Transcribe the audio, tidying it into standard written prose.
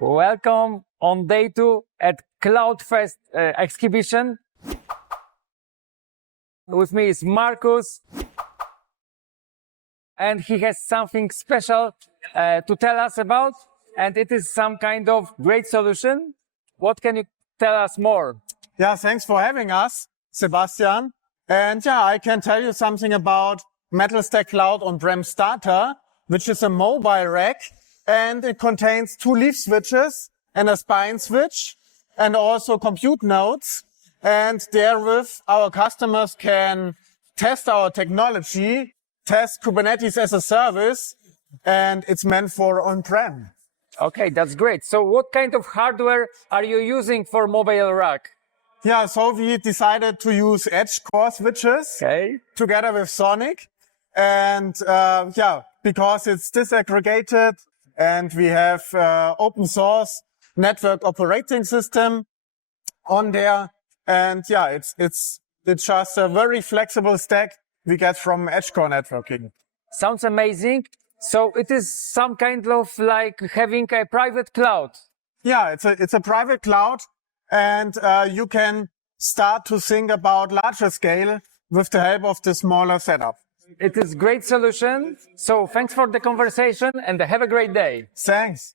Welcome on day 2 at CloudFest exhibition. With me is Marcus, and he has something special to tell us about, and it is some kind of great solution. What can you tell us more? Yeah, thanks for having us, Sebastian. And yeah, I can tell you something about metalstack.cloud On-Prem Starter, which is a mobile rack, and it contains 2 leaf switches and a spine switch, and also compute nodes. And therewith, our customers can test our technology, test Kubernetes-as-a-Service, and it's meant for on-prem. Okay, that's great. So what kind of hardware are you using for mobile rack? Yeah, so we decided to use Edgecore switches together with SONiC. And yeah, because it's disaggregated and we have open source network operating system on there. And yeah, it's just a very flexible stack we get from Edgecore networking. Sounds amazing. So it is some kind of like having a private cloud. Yeah, it's a private cloud, and you can start to think about larger scale with the help of the smaller setup. It is great solution. So thanks for the conversation and have a great day. Thanks.